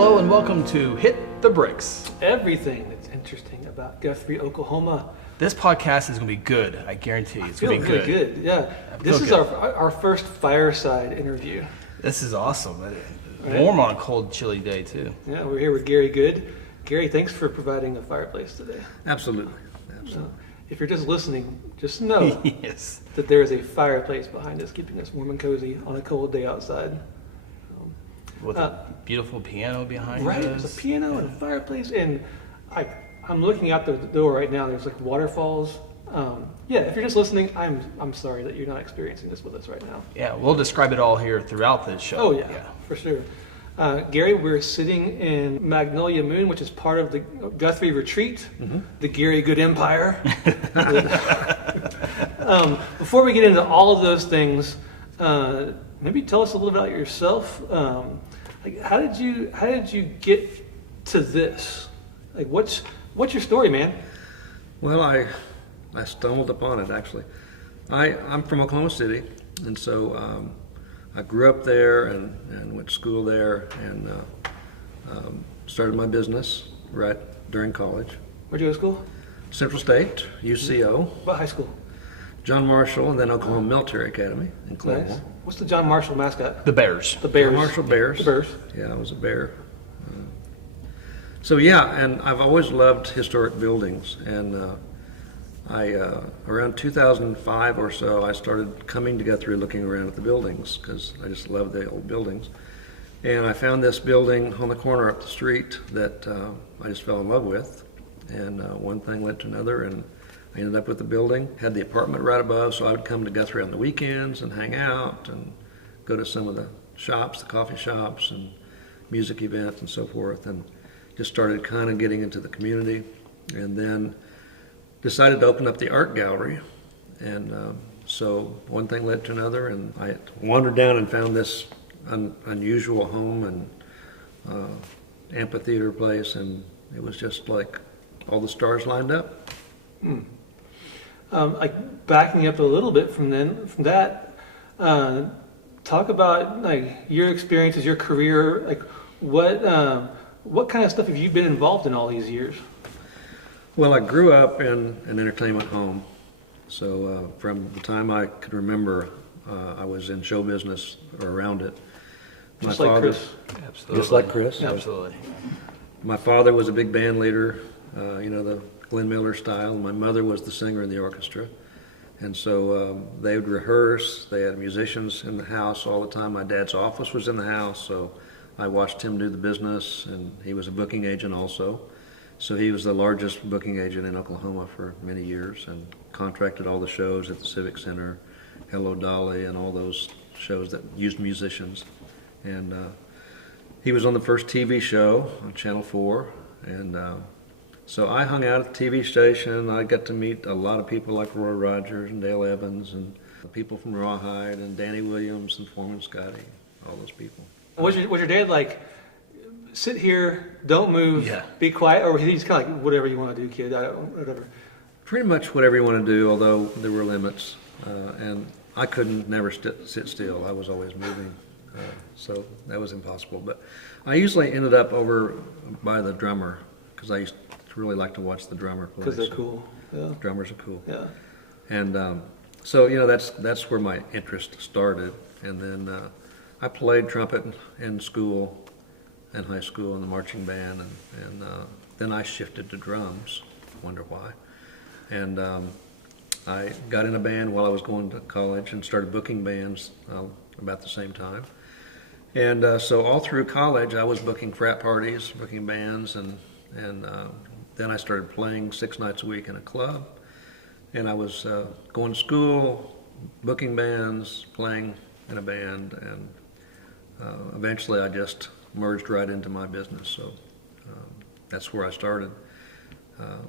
Hello and welcome to Hit the Bricks. Everything that's interesting about Guthrie, Oklahoma. This podcast is going to be good. I guarantee you. It's going to be really good. Yeah. This is our first fireside interview. This is awesome. Warm on a cold, chilly day too. Yeah, we're here with Gary Good. Gary, thanks for providing a fireplace today. Absolutely. If you're just listening, just know yes. that there is a fireplace behind us, keeping us warm and cozy on a cold day outside. With a beautiful piano behind us. Right, there's a piano and a fireplace, and I'm looking out the door right now. There's like waterfalls. If you're just listening, I'm sorry that you're not experiencing this with us right now. Yeah, we'll describe it all here throughout this show. Oh yeah, for sure. Gary, we're sitting in Magnolia Moon, which is part of the Guthrie Retreat, the Gary Good Empire. Before we get into all of those things, maybe tell us a little about yourself. How did you get to this? Like, what's your story, man? Well, I stumbled upon it actually. I'm from Oklahoma City, and so I grew up there and went to school there and started my business right during college. Where'd you go to school? Central State, UCO. What high school? John Marshall, and then Oklahoma Military Academy in Cleveland. Nice. What's the John Marshall mascot? The Bears. The Bears. John Marshall Bears. The Bears. Yeah, I was a Bear. And I've always loved historic buildings, and around 2005 or so, I started coming to Guthrie looking around at the buildings because I just love the old buildings. And I found this building on the corner up the street that I just fell in love with. And one thing led to another, and I ended up with the building. Had the apartment right above, so I would come to Guthrie on the weekends and hang out and go to some of the shops, the coffee shops and music events and so forth, and just started kind of getting into the community. And then decided to open up the art gallery, and so one thing led to another, and I wandered down and found this unusual home and amphitheater place, and it was just like all the stars lined up. Backing up a little bit from that, talk about like your experiences, your career. Like what kind of stuff have you been involved in all these years? Well, I grew up in an entertainment home, so from the time I could remember, I was in show business or around it. Just like Chris. Absolutely. Just like Chris. Absolutely. My father was a big band leader, the Glenn Miller style. My mother was the singer in the orchestra. And so they would rehearse. They had musicians in the house all the time. My dad's office was in the house, so I watched him do the business, and he was a booking agent also. So he was the largest booking agent in Oklahoma for many years and contracted all the shows at the Civic Center, Hello Dolly, and all those shows that used musicians. And he was on the first TV show on Channel 4, and so I hung out at the TV station. I got to meet a lot of people like Roy Rogers and Dale Evans and the people from Rawhide and Danny Williams and Foreman Scotty, all those people. Was your dad like, sit here, don't move, Yeah. be quiet, or he's kind of like, whatever you want to do, kid, whatever? Pretty much whatever you want to do, although there were limits, and I couldn't never sit still. I was always moving, so that was impossible. But I usually ended up over by the drummer because I used to really like to watch the drummer play. Because they're cool. Yeah. Drummers are cool. Yeah. And that's where my interest started. And then I played trumpet in school, in high school, in the marching band, and then I shifted to drums. Wonder why. And I got in a band while I was going to college and started booking bands about the same time. And so all through college, I was booking frat parties, booking bands, and then I started playing 6 nights a week in a club. And I was going to school, booking bands, playing in a band, and eventually I just merged right into my business. So that's where I started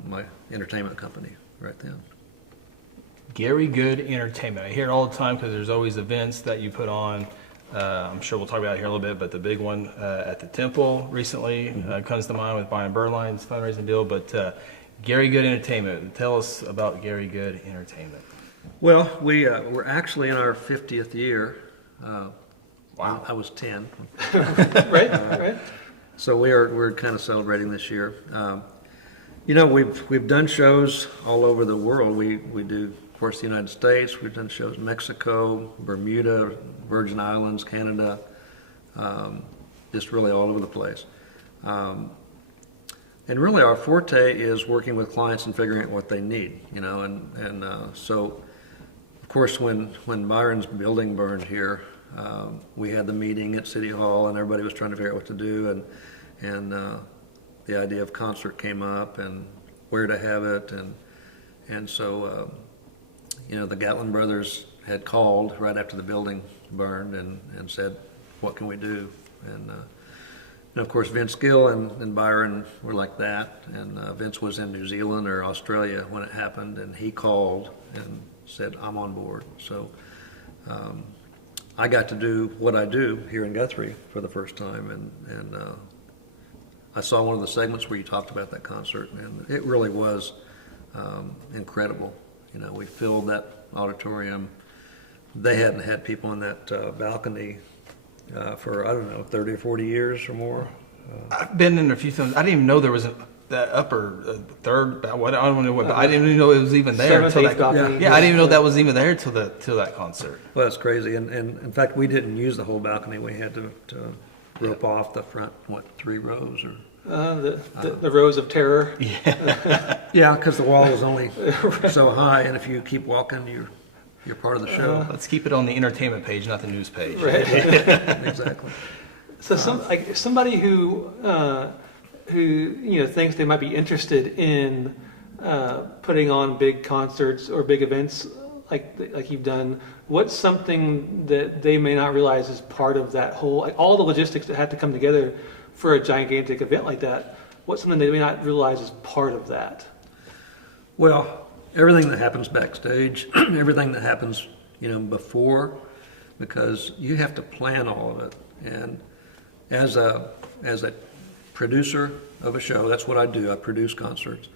my entertainment company right then. Gary Good Entertainment. I hear it all the time because there's always events that you put on. I'm sure we'll talk about it here in a little bit, but the big one at the Temple recently comes to mind with Brian Berline's fundraising deal. But Gary Good Entertainment, tell us about Gary Good Entertainment. Well, we're actually in our 50th year. Wow. I was 10. Right. So we're kind of celebrating this year. You know, we've done shows all over the world. We do, of course, the United States. We've done shows in Mexico, Bermuda, Virgin Islands, Canada, just really all over the place. And really, our forte is working with clients and figuring out what they need. You know, and so, of course, when Byron's building burned here, we had the meeting at City Hall, and everybody was trying to figure out what to do, and the idea of concert came up, and where to have it, and so you know, the Gatlin brothers had called right after the building burned and said, what can we do? And of course, Vince Gill and Byron were like that, and Vince was in New Zealand or Australia when it happened, and he called and said, I'm on board. So I got to do what I do here in Guthrie for the first time, and I saw one of the segments where you talked about that concert, and it really was incredible. You know, we filled that auditorium. They hadn't had people in that balcony for, I don't know, 30 or 40 years or more. I've been in a few films. I didn't even know there was that upper third. What I don't know what. I didn't even know it was even there Seventh, until eighth that. balcony. Yeah, I didn't even know that was even there till that concert. Well, that's crazy. And in fact, we didn't use the whole balcony. We had to rope off the front, 3 rows or. The rows of terror. Yeah, because the wall was only so high, and if you keep walking, you're part of the show. Let's keep it on the entertainment page, not the news page. Right. Exactly. So somebody who you know thinks they might be interested in putting on big concerts or big events like you've done, what's something that they may not realize is part of that whole, like all the logistics that have to come together for a gigantic event like that? What's something they may not realize is part of that? Well, everything that happens backstage, everything that happens, you know, before, because you have to plan all of it. And as a producer of a show, that's what I do. I produce concerts.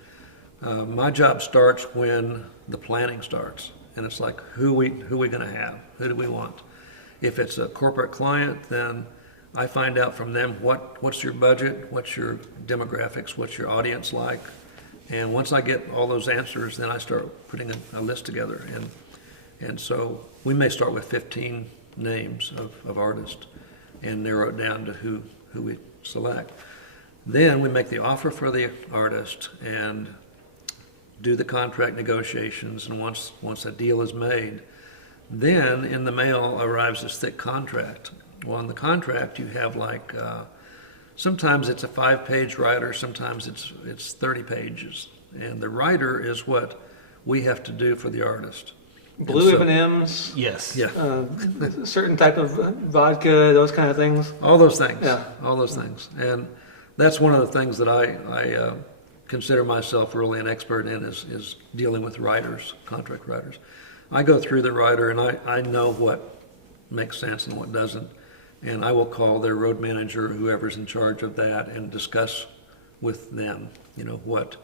My job starts when the planning starts, and it's like who we going to have, who do we want. If it's a corporate client, then I find out from them what's your budget, what's your demographics, what's your audience like, and once I get all those answers, then I start putting a list together. And so we may start with 15 names of artists and narrow it down to who we select. Then we make the offer for the artist and do the contract negotiations, and once a deal is made, then in the mail arrives this thick contract. Well, in the contract you have like, sometimes it's a 5-page writer, sometimes it's 30 pages. And the writer is what we have to do for the artist. Blue M&Ms, Yes. Yeah, certain type of vodka, those kind of things. all those things. Yeah. All those things. And that's one of the things that I consider myself really an expert in is dealing with writers, contract writers. I go through the writer and I know what makes sense and what doesn't. And I will call their road manager, whoever's in charge of that, and discuss with them, you know, what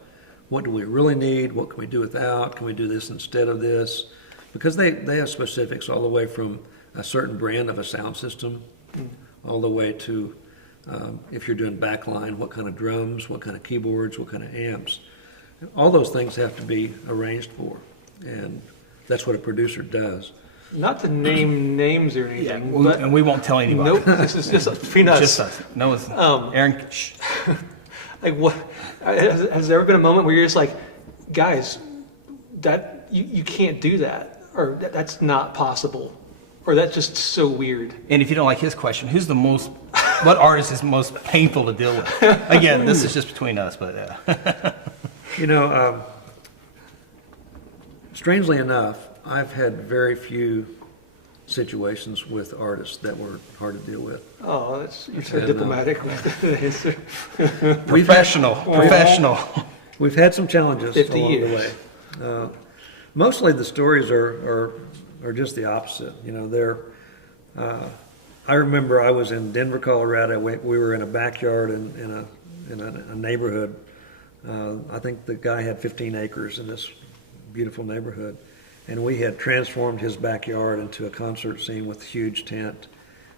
do we really need? What can we do without? Can we do this instead of this? Because they have specifics all the way from a certain brand of a sound system, all the way to if you're doing backline, what kind of drums, what kind of keyboards, what kind of amps. All those things have to be arranged for, and that's what a producer does. Not to name names or anything, Yeah, but and we won't tell anybody. nope, this is just between us. Just us. No, it's Aaron. Shh. Like what? Has there ever been a moment where you're just like, guys, that you can't do that, or that's not possible, or that's just so weird? And if you don't like his question, what artist is most painful to deal with? Again, this is just between us, but yeah. You know, strangely enough, I've had very few situations with artists that were hard to deal with. Oh, you're so diplomatic with the answer. Professional. We've had some challenges 50 along years. the way. Mostly the stories are just the opposite. You know, I remember I was in Denver, Colorado. We were in a backyard in a neighborhood. I think the guy had 15 acres in this beautiful neighborhood. And we had transformed his backyard into a concert scene with a huge tent.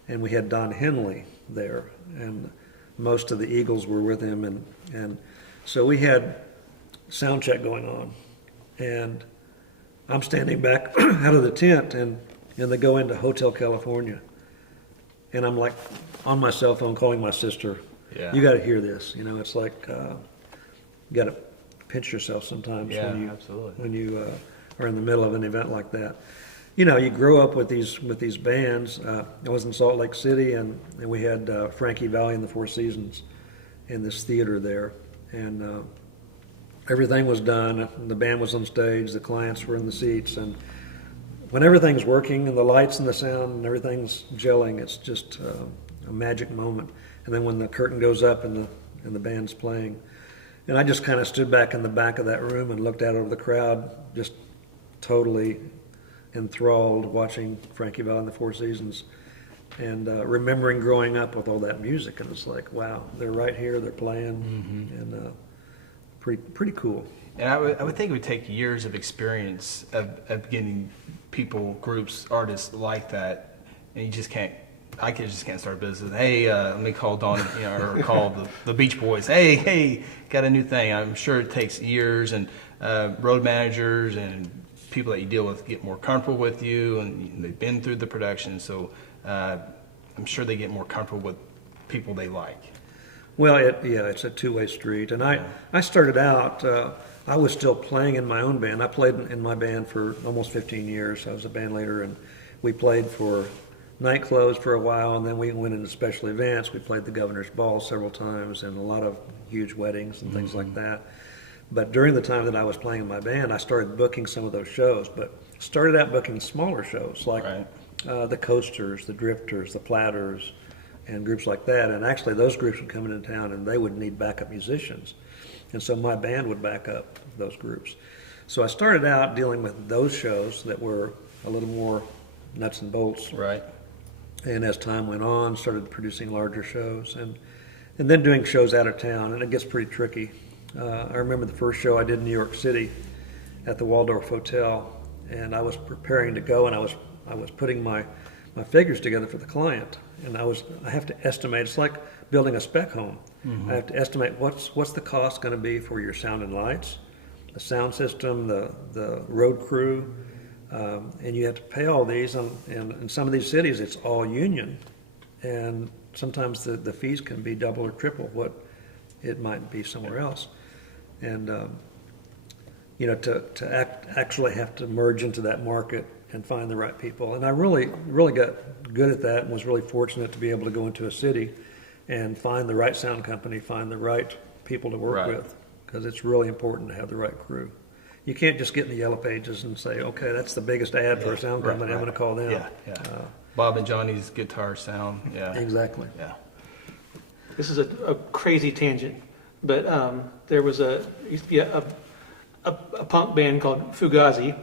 And we had Don Henley there. And most of the Eagles were with him, and so we had sound check going on, and I'm standing back out of the tent, and they go into Hotel California, and I'm like on my cell phone calling my sister. Yeah. You got to hear this. You know, it's like you got to pinch yourself sometimes Yeah, when you absolutely. when you are in the middle of an event like that. You know, you grow up with these bands. I was in Salt Lake City, and we had Frankie Valli and the Four Seasons in this theater there, and everything was done. The band was on stage, the clients were in the seats, and when everything's working and the lights and the sound and everything's gelling, it's just a magic moment. And then when the curtain goes up and the band's playing, and I just kind of stood back in the back of that room and looked out over the crowd, just totally enthralled watching Frankie Valli and the Four Seasons, and remembering growing up with all that music. And it's like, wow, they're right here, they're playing, and pretty cool. And I would think it would take years of experience of getting people, groups, artists like that, and you just can't. I just can't start a business. Hey, let me call Don, or call the Beach Boys. Hey, got a new thing. I'm sure it takes years, and road managers and people that you deal with get more comfortable with you, and they've been through the production, so I'm sure they get more comfortable with people they like. Well, it's a two-way street. And I started out, I was still playing in my own band. I played in my band for almost 15 years. I was a band leader, and we played for nightclubs for a while, and then we went into special events. We played the Governor's Ball several times and a lot of huge weddings and things like that. But during the time that I was playing in my band, I started booking some of those shows, but started out booking smaller shows like the Coasters, the Drifters, the Platters, and groups like that. And actually those groups would come into town and they would need backup musicians. And so my band would back up those groups. So I started out dealing with those shows that were a little more nuts and bolts. Right. And as time went on, started producing larger shows and then doing shows out of town, and it gets pretty tricky. I remember the first show I did in New York City at the Waldorf Hotel, and I was preparing to go, and I was putting my figures together for the client, and I have to estimate. It's like building a spec home. I have to estimate what's the cost going to be for your sound and lights, the sound system, the road crew, and you have to pay all these. And in some of these cities, it's all union, and sometimes the fees can be double or triple what it might be somewhere else. And to actually have to merge into that market and find the right people. And I really got good at that, and was really fortunate to be able to go into a city and find the right sound company, find the right people to work with, because it's really important to have the right crew. You can't just get in the yellow pages and say, okay, that's the biggest ad for a sound company, I'm going to call them. Yeah. Bob and Johnny's guitar sound. Yeah. Exactly. Yeah. This is a crazy tangent, but there used to be a punk band called Fugazi.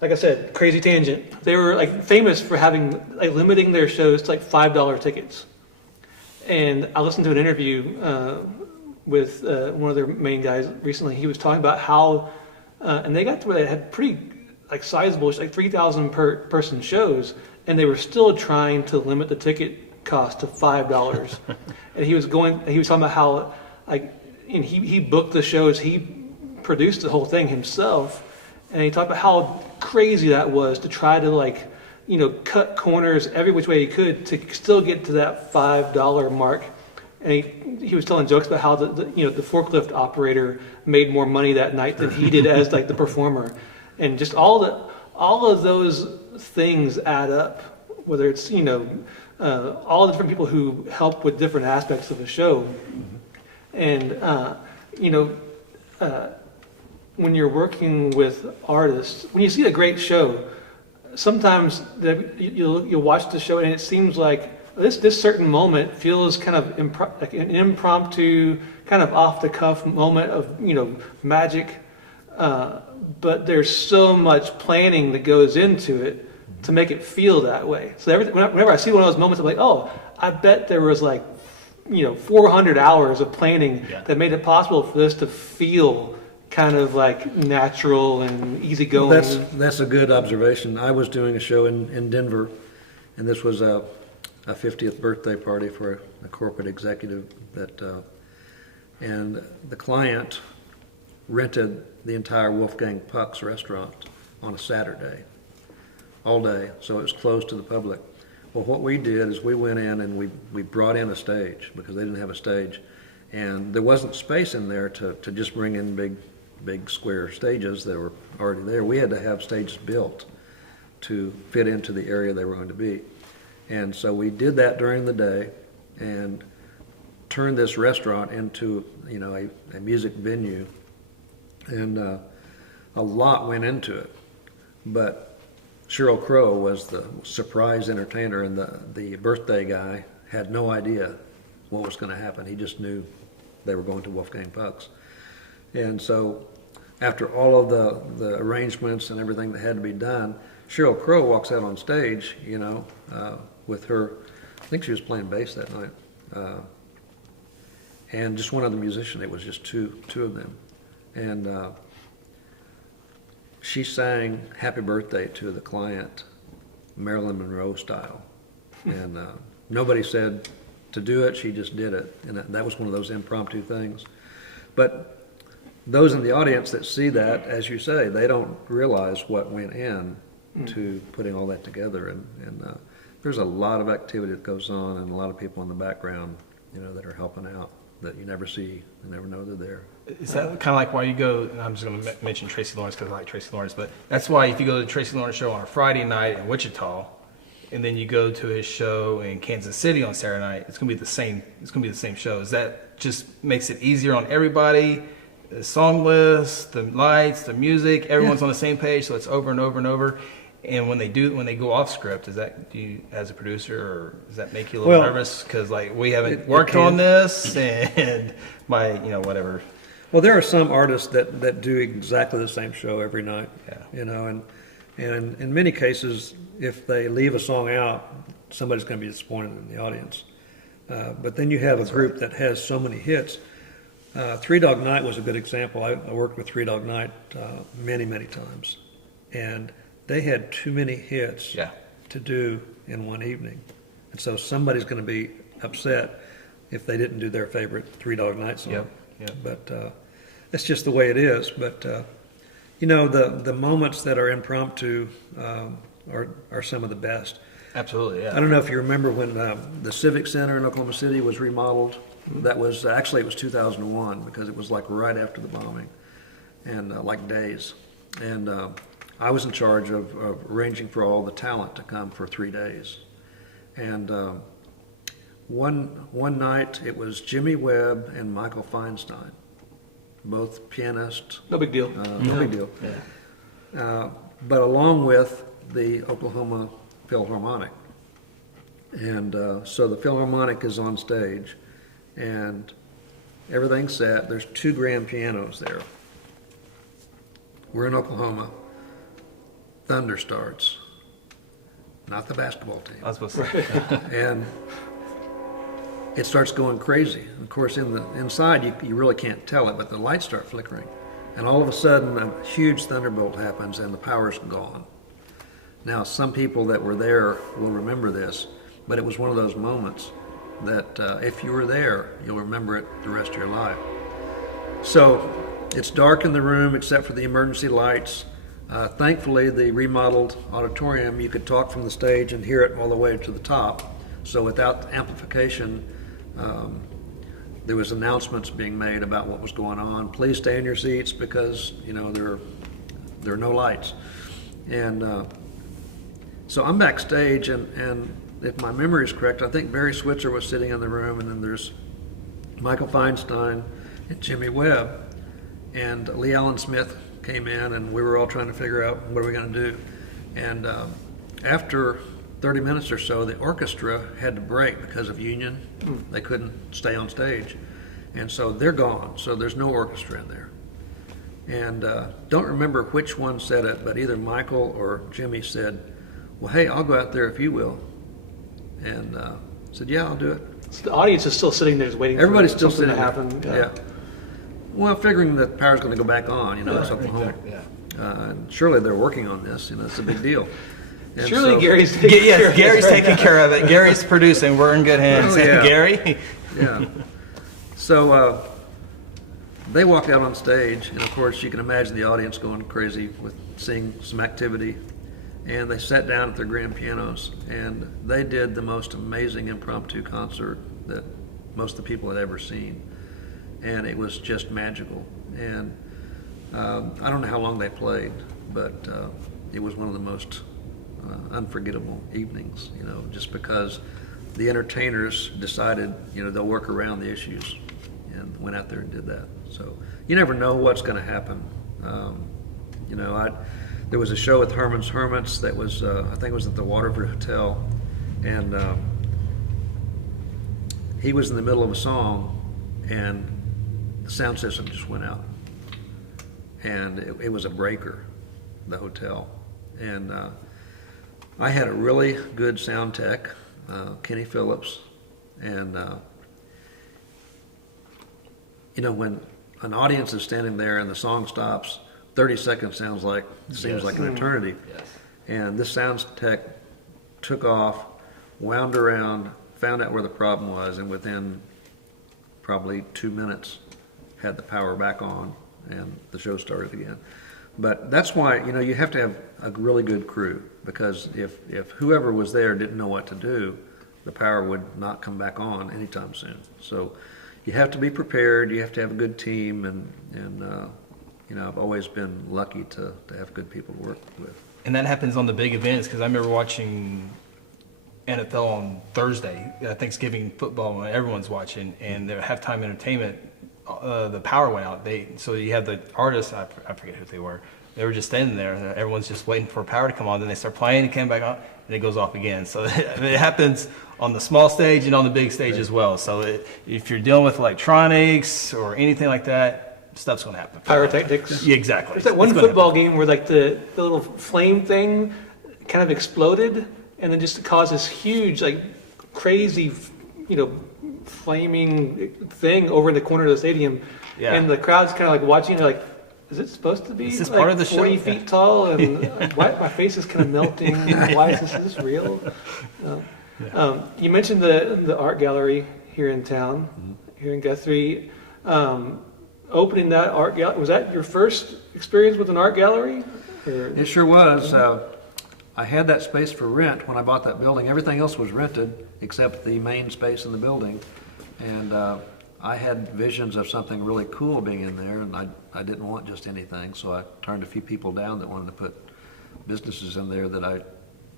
Like I said, crazy tangent. They were like famous for having limiting their shows to $5 tickets. And I listened to an interview with one of their main guys recently. He was talking about how, and they got to where they had pretty sizable, 3,000 per person shows, and they were still trying to limit the ticket cost to $5. And he was talking about how he booked the shows, he produced the whole thing himself, and he talked about how crazy that was to try to cut corners every which way he could to still get to that $5 mark. And he was telling jokes about how the forklift operator made more money that night than he did as the performer, and just all of those things add up. Whether it's all the different people who help with different aspects of a show, and when you're working with artists, when you see a great show, sometimes you'll watch the show and it seems like this certain moment feels kind of an impromptu, kind of off the cuff moment of magic, but there's so much planning that goes into it to make it feel that way. So whenever I see one of those moments, I'm like, oh, I bet there was 400 hours of planning that made it possible for this to feel kind of natural and easygoing. That's a good observation. I was doing a show in Denver, and this was a a 50th birthday party for a corporate executive and the client rented the entire Wolfgang Puck's restaurant on a Saturday, all day, so it was closed to the public. Well, what we did is we went in and we brought in a stage because they didn't have a stage, and there wasn't space in there to just bring in big square stages that were already there. We had to have stages built to fit into the area they were going to be. And so we did that during the day and turned this restaurant into, a music venue. And a lot went into it. But Sheryl Crow was the surprise entertainer, and the birthday guy had no idea what was going to happen. He just knew they were going to Wolfgang Puck's. And so after all of the arrangements and everything that had to be done, Sheryl Crow walks out on stage, with her, I think she was playing bass that night, and just one other musician. It was just two of them. And she sang Happy Birthday to the client, Marilyn Monroe style. And nobody said to do it, she just did it. And that was one of those impromptu things. But those in the audience that see that, as you say, they don't realize what went in to putting all that together. And there's a lot of activity that goes on and a lot of people in the background, that are helping out that you never see and never know they're there. Is that kind of like why you go, and I'm just going to mention Tracy Lawrence because I like Tracy Lawrence, but that's why if you go to the Tracy Lawrence show on a Friday night in Wichita, and then you go to his show in Kansas City on Saturday night, it's going to be the same. It's going to be the same show. Is that just makes it easier on everybody? The song list, the lights, the music, everyone's on the same page, so it's over and over and over. And when they go off script, do you, as a producer, or does that make you a little nervous? Because we haven't worked on this, and whatever. Well, there are some artists that do exactly the same show every night. Yeah. And in many cases, if they leave a song out, somebody's going to be disappointed in the audience. But then you have a group that has so many hits. Three Dog Night was a good example. I worked with Three Dog Night many, many times, and they had too many hits to do in one evening. And so somebody's going to be upset if they didn't do their favorite Three Dog Night song. Yep. But that's just the way it is. But, the moments that are impromptu are some of the best. Absolutely, yeah. I don't know if you remember when the Civic Center in Oklahoma City was remodeled. That was, actually it was 2001 because it was like right after the bombing and like days. And I was in charge of arranging for all the talent to come for 3 days. And one night it was Jimmy Webb and Michael Feinstein, both pianists. No big deal. No big deal. Yeah. But along with the Oklahoma Philharmonic. And so the Philharmonic is on stage and everything's set. There's 2 grand pianos there. We're in Oklahoma. Thunder starts, not the basketball team. I was supposed to say. And it starts going crazy. Of course, inside you really can't tell it, but the lights start flickering. And all of a sudden, a huge thunderbolt happens and the power's gone. Now, some people that were there will remember this, but it was one of those moments that if you were there, you'll remember it the rest of your life. So it's dark in the room except for the emergency lights. Thankfully, the remodeled auditorium, you could talk from the stage and hear it all the way to the top. So without amplification, there was announcements being made about what was going on. Please stay in your seats because there are no lights. And so I'm backstage, and if my memory is correct, I think Barry Switzer was sitting in the room, and then there's Michael Feinstein and Jimmy Webb, and Lee Allen Smith came in, and we were all trying to figure out what are we going to do. And after 30 minutes or so, the orchestra had to break because of union. They couldn't stay on stage. And so they're gone. So there's no orchestra in there. And don't remember which one said it, but either Michael or Jimmy said, well, hey, I'll go out there if you will. And said, yeah, I'll do it. So the audience is still sitting there just waiting Everybody's for still something sitting to there. happen. Yeah. Well, figuring that the power's going to go back on, it's Oklahoma. Exactly, yeah. And surely they're working on this, it's a big deal. And Surely so- Gary's taking care Yes, of Gary's this right taking care of it. Gary's producing. We're in good hands. Oh, yeah. Gary? Yeah. So they walked out on stage, and of course you can imagine the audience going crazy with seeing some activity. And they sat down at their grand pianos, and they did the most amazing impromptu concert that most of the people had ever seen. And it was just magical. And I don't know how long they played, but it was one of the most unforgettable evenings, you know, just because the entertainers decided, you know, they'll work around the issues, and went out there and did that. So you never know what's going to happen. You know, there was a show with Herman's Hermits that was, I think it was at the Waterford Hotel, and he was in the middle of a song, and the sound system just went out. And it was a breaker, the hotel. And I had a really good sound tech, Kenny Phillips, and you know, when an audience is standing there and the song stops, 30 seconds seems like an eternity. Yes. And this sound tech took off, wound around, found out where the problem was, and within probably 2 minutes had the power back on, and the show started again. But that's why, you know, you have to have a really good crew, because if whoever was there didn't know what to do, the power would not come back on anytime soon. So you have to be prepared, you have to have a good team, and you know, I've always been lucky to have good people to work with. And that happens on the big events, because I remember watching NFL on Thursday, Thanksgiving football, when everyone's watching, and their halftime entertainment, the power went out. So you had the artists, I forget who they were. They were just standing there, and everyone's just waiting for power to come on. Then they start playing, it came back on, and it goes off again. So it happens on the small stage and on the big stage as well. So if you're dealing with electronics or anything like that, stuff's going to happen. Pyrotechnics. Yeah, exactly. There's that one It's gonna football happen. game where like the little flame thing kind of exploded, and then just caused this huge, like crazy, you know, flaming thing over in the corner of the stadium. Yeah. And the crowd's kind of like watching, they're like, is it supposed to be Is this like part of the show? 40 feet tall? And why my face is kind of melting? Why is this real? You mentioned the art gallery here in town, here in Guthrie. Opening that art gallery, was that your first experience with an art gallery? Or? It sure was. I had that space for rent when I bought that building. Everything else was rented except the main space in the building. And I had visions of something really cool being in there, and I didn't want just anything, so I turned a few people down that wanted to put businesses in there that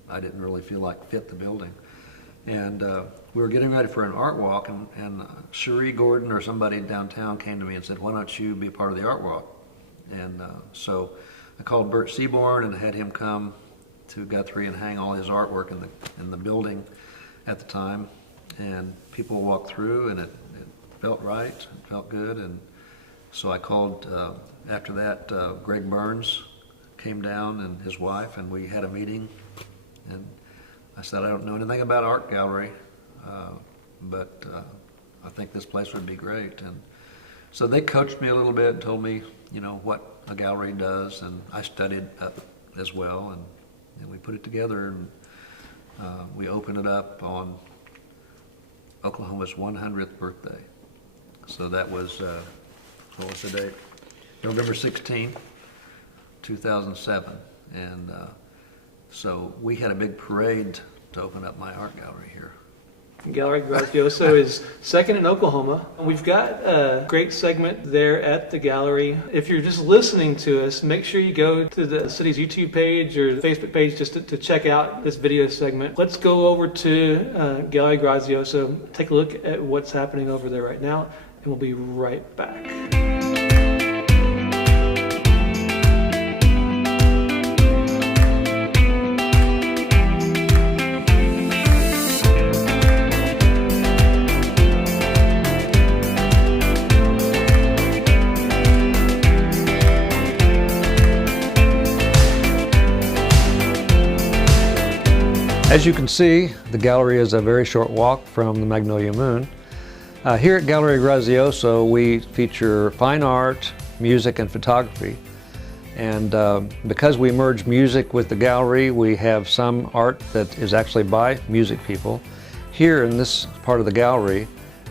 I didn't really feel like fit the building. And we were getting ready for an art walk, and Cherie Gordon or somebody downtown came to me and said, "Why don't you be a part of the art walk?" And so I called Bert Seaborn and had him come to Guthrie and hang all his artwork in the building at the time. And people walked through, and it felt right, it felt good. And so I called, after that, Greg Burns came down and his wife, and we had a meeting. And I said, I don't know anything about art gallery, but I think this place would be great. And so they coached me a little bit and told me, you know, what a gallery does, and I studied as well, and we put it together, and we opened it up on Oklahoma's 100th birthday. So that was, what was the date? November 16th, 2007. And so we had a big parade to open up my art gallery here. Gallery Grazioso is second in Oklahoma. We've got a great segment there at the gallery. If you're just listening to us, make sure you go to the city's YouTube page or Facebook page just to check out this video segment. Let's go over to Gallery Grazioso, take a look at what's happening over there right now, and we'll be right back. As you can see, the gallery is a very short walk from the Magnolia Moon. Here at Gallery Grazioso, we feature fine art, music, and photography. And because we merge music with the gallery, we have some art that is actually by music people. Here in this part of the gallery,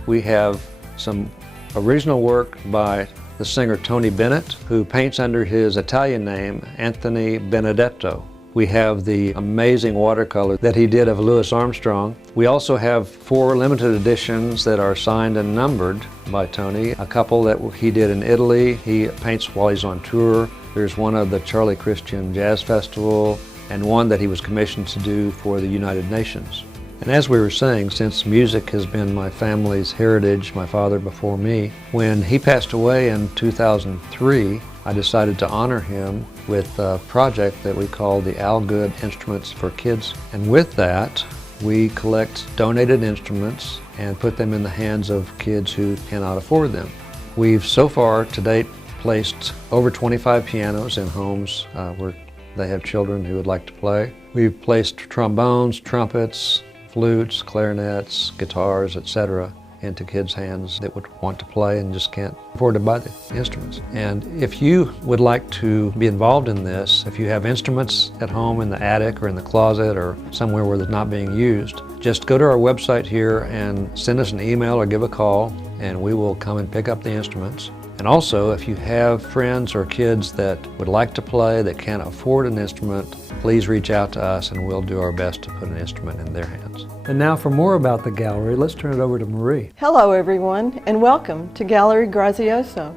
we have some original work by the singer Tony Bennett, who paints under his Italian name, Anthony Benedetto. We have the amazing watercolor that he did of Louis Armstrong. We also have 4 limited editions that are signed and numbered by Tony. A couple that he did in Italy. He paints while he's on tour. There's one of the Charlie Christian Jazz Festival and one that he was commissioned to do for the United Nations. And as we were saying, since music has been my family's heritage, my father before me, when he passed away in 2003, I decided to honor him with a project that we call the Al Good Instruments for Kids. And with that, we collect donated instruments and put them in the hands of kids who cannot afford them. We've so far to date placed over 25 pianos in homes where they have children who would like to play. We've placed trombones, trumpets, flutes, clarinets, guitars, etc. into kids' hands that would want to play and just can't afford to buy the instruments. And if you would like to be involved in this, if you have instruments at home in the attic or in the closet or somewhere where they're not being used, just go to our website here and send us an email or give a call and we will come and pick up the instruments. And also, if you have friends or kids that would like to play that can't afford an instrument, please reach out to us and we'll do our best to put an instrument in their hands. And now for more about the gallery, let's turn it over to Marie. Hello everyone and welcome to Gallery Grazioso.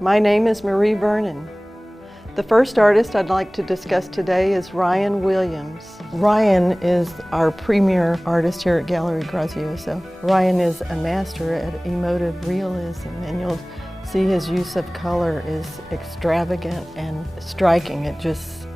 My name is Marie Vernon. The first artist I'd like to discuss today is Ryan Williams. Ryan is our premier artist here at Gallery Grazioso. Ryan is a master at emotive realism, and you'll see his use of color is extravagant and striking.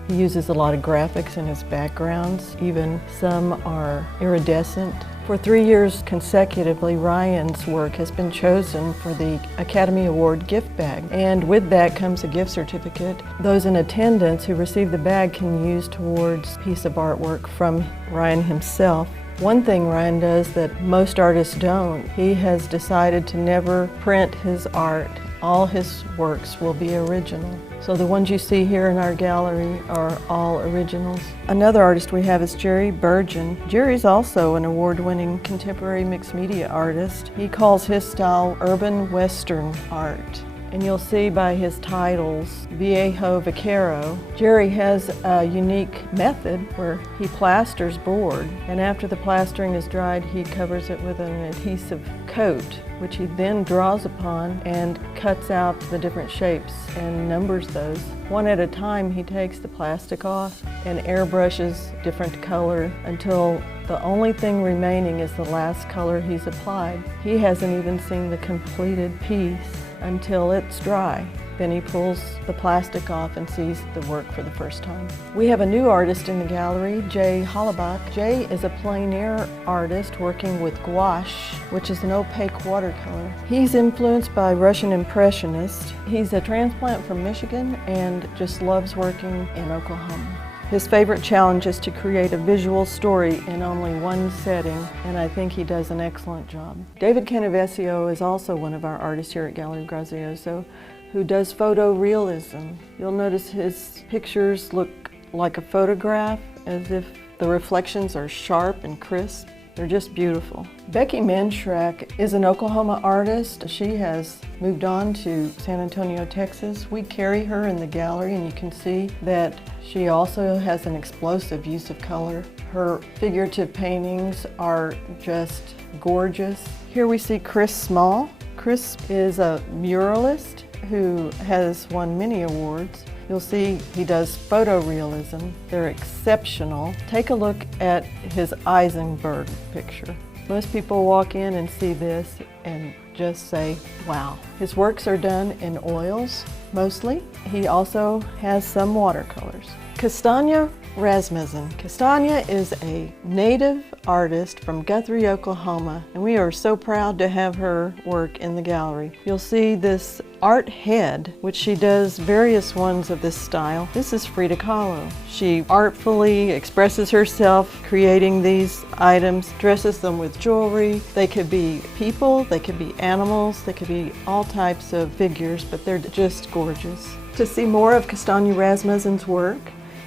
He uses a lot of graphics in his backgrounds. Even some are iridescent. For 3 years consecutively, Ryan's work has been chosen for the Academy Award gift bag. And with that comes a gift certificate. Those in attendance who receive the bag can use towards a piece of artwork from Ryan himself. One thing Ryan does that most artists don't, he has decided to never print his art. All his works will be original. So the ones you see here in our gallery are all originals. Another artist we have is Jerry Bergeon. Jerry's also an award-winning contemporary mixed media artist. He calls his style urban western art. And you'll see by his titles, Viejo Vaquero. Jerry has a unique method where he plasters board, and after the plastering is dried, he covers it with an adhesive coat, which he then draws upon and cuts out the different shapes and numbers those. One at a time, he takes the plastic off and airbrushes different color until the only thing remaining is the last color he's applied. He hasn't even seen the completed piece until it's dry. Then he pulls the plastic off and sees the work for the first time. We have a new artist in the gallery, Jay Hollabach. Jay is a plein air artist working with gouache, which is an opaque watercolor. He's influenced by Russian Impressionists. He's a transplant from Michigan and just loves working in Oklahoma. His favorite challenge is to create a visual story in only one setting, and I think he does an excellent job. David Canavesio is also one of our artists here at Gallery Grazioso, who does photorealism. You'll notice his pictures look like a photograph, as if the reflections are sharp and crisp. They're just beautiful. Becky Menschrack is an Oklahoma artist. She has moved on to San Antonio, Texas. We carry her in the gallery, and you can see that she also has an explosive use of color. Her figurative paintings are just gorgeous. Here we see Chris Small. Chris is a muralist who has won many awards. You'll see he does photorealism. They're exceptional. Take a look at his Eisenberg picture. Most people walk in and see this and just say, wow. His works are done in oils, mostly. He also has some watercolors. Castanya Rasmussen. Castanya is a native artist from Guthrie, Oklahoma, and we are so proud to have her work in the gallery. You'll see this art head, which she does various ones of this style. This is Frida Kahlo. She artfully expresses herself creating these items, dresses them with jewelry. They could be people, they could be animals, they could be all types of figures, but they're just gorgeous. To see more of Castagna Rasmussen's work,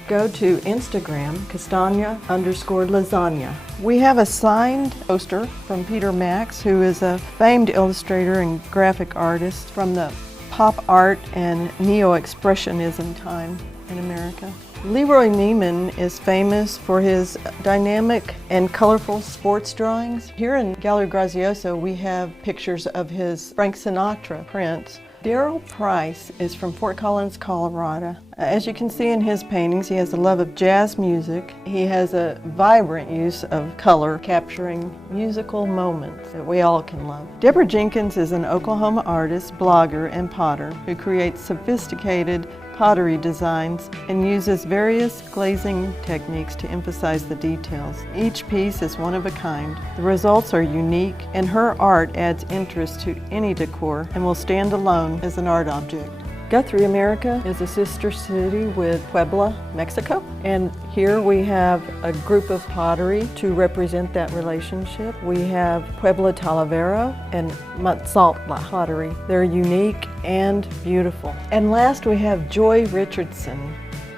go to Instagram, Castagna_lasagna. We have a signed poster from Peter Max, who is a famed illustrator and graphic artist from the pop art and neo-expressionism time in America. Leroy Neiman is famous for his dynamic and colorful sports drawings. Here in Gallery Grazioso, we have pictures of his Frank Sinatra prints. Daryl Price is from Fort Collins, Colorado. As you can see in his paintings, he has a love of jazz music. He has a vibrant use of color, capturing musical moments that we all can love. Deborah Jenkins is an Oklahoma artist, blogger, and potter who creates sophisticated pottery designs and uses various glazing techniques to emphasize the details. Each piece is one of a kind. The results are unique, and her art adds interest to any decor and will stand alone as an art object. Guthrie, America is a sister city with Puebla, Mexico, and here we have a group of pottery to represent that relationship. We have Puebla Talavera and Matzaltla pottery. They're unique and beautiful. And last we have Joy Richardson.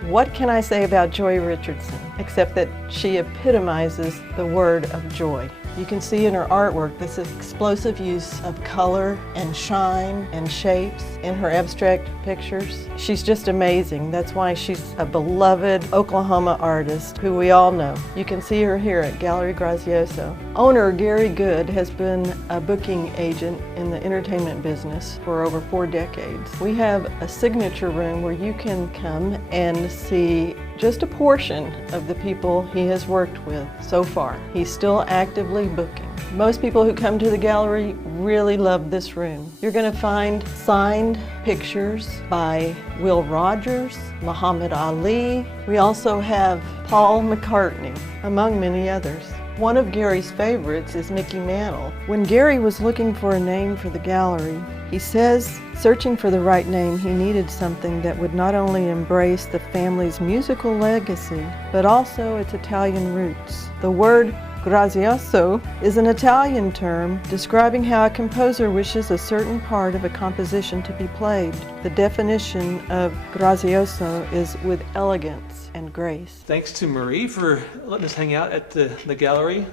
What can I say about Joy Richardson except that she epitomizes the word of joy? You can see in her artwork this explosive use of color and shine and shapes in her abstract pictures. She's just amazing. That's why she's a beloved Oklahoma artist who we all know. You can see her here at Gallery Grazioso. Owner Gary Good has been a booking agent in the entertainment business for over 4 decades. We have a signature room where you can come and see just a portion of the people he has worked with so far. He's still actively booking. Most people who come to the gallery really love this room. You're going to find signed pictures by Will Rogers, Muhammad Ali. We also have Paul McCartney, among many others. One of Gary's favorites is Mickey Mantle. When Gary was looking for a name for the gallery, he says, searching for the right name, he needed something that would not only embrace the family's musical legacy, but also its Italian roots. The word Grazioso is an Italian term describing how a composer wishes a certain part of a composition to be played. The definition of Grazioso is with elegance and grace. Thanks to Marie for letting us hang out at the gallery.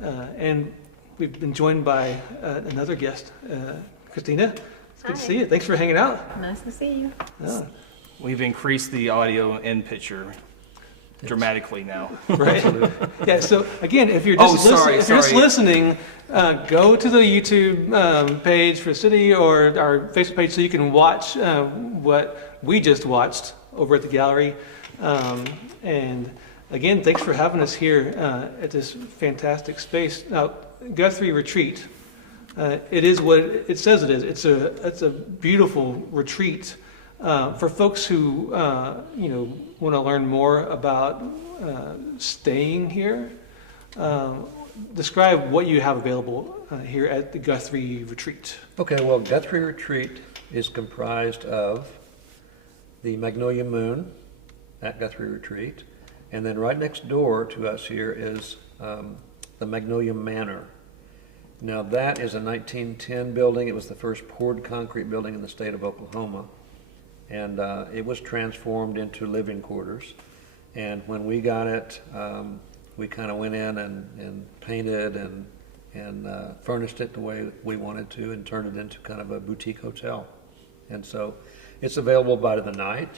And we've been joined by another guest, Christina. It's good to see you. Thanks for hanging out. Nice to see you. Yeah. We've increased the audio and picture dramatically now. Right. Yeah. So again, if you're Oh, just sorry, if you're just sorry. listening, go to the YouTube page for City or our Facebook page so you can watch what we just watched over at the gallery. And again, thanks for having us here at this fantastic space. Now, Guthrie Retreat. It is what it says it is. It's a beautiful retreat for folks who want to learn more about staying here. Describe what you have available here at the Guthrie Retreat. Okay, well, Guthrie Retreat is comprised of the Magnolia Moon at Guthrie Retreat, and then right next door to us here is the Magnolia Manor. Now that is a 1910 building. It was the first poured concrete building in the state of Oklahoma, and it was transformed into living quarters. And when we got it, we kind of went in and painted and furnished it the way we wanted to, and turned it into kind of a boutique hotel. And so it's available by the night.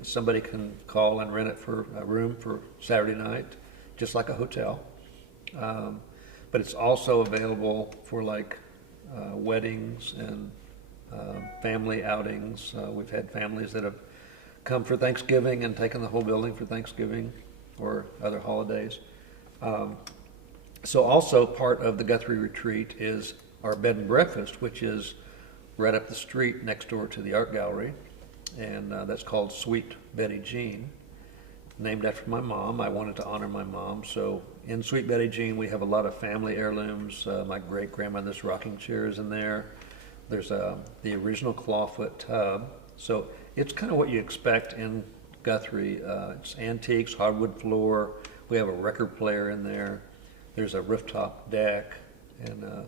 Somebody can call and rent it for a room for Saturday night, just like a hotel. But it's also available for weddings and family outings. We've had families that have come for Thanksgiving and taken the whole building for Thanksgiving or other holidays. So also part of the Guthrie Retreat is our bed and breakfast, which is right up the street next door to the art gallery. And that's called Sweet Betty Jean, named after my mom. I wanted to honor my mom. So in Sweet Betty Jean, we have a lot of family heirlooms. My great-grandmother's rocking chair is in there. There's the original clawfoot tub. So it's kind of what you expect in Guthrie. It's antiques, hardwood floor. We have a record player in there. There's a rooftop deck. And